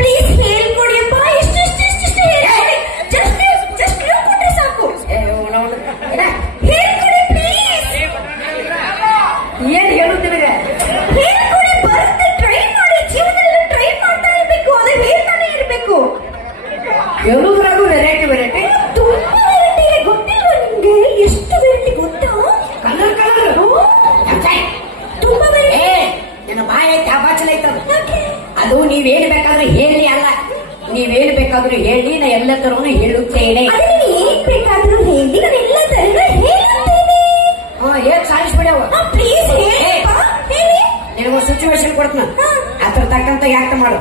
Please ಹೇಳ್ಕೊಡಿಯಪ್ಪ ಇಷ್ಟು ಹೇಳ್ಕೊಡಿ just just ಹೇಳ್ಕೊಟ್ರೆ ಸಾಕು. ಹೇಳ್ಕೊಡಿ ಪ್ಲೀಸ್ ಏನ್ ಹೇಳುತ್ತೀವಿ ಹೇಳ್ಕೊಡಿ ಬರುತ್ತೆ ಟ್ರೈ ಮಾಡಿ. ಜೀವನದಲ್ಲಿ ಟ್ರೈ ಮಾಡ್ತಾ ಇರ್ಬೇಕು ಅದು ಹೇಳ್ತಾನೆ ಇರ್ಬೇಕು. ವೆರೈಟಿ ಅದು ನೀವ್ ಬೇಕಾದ್ರೆ ಹೇಳಿ ಅಲ್ಲ. ನೀವೇನ್ ಬೇಕಾದ್ರೂ ಹೇಳಿ ನಾ ಎಲ್ಲ ತರನು ಹೇಳುತ್ತೇನೆ. ನೀವು ಏನ್ ಬೇಕಾದ್ರೂ ಹೇಳಿ ನಾನು ಎಲ್ಲ ತರ ಹೇಳುತ್ತೇನೆ. ಹಾ ಏನ್ ಪ್ಲೀಸ್ ಹೇಳಿ ನಿನಗೊಂದು ಸಿಚುವೇಶನ್ ಕೊಡ್ತೀನಿ? ಅದ್ರ ತಕ್ಕಂತ ಯಾಕೆ ಮಾಡು.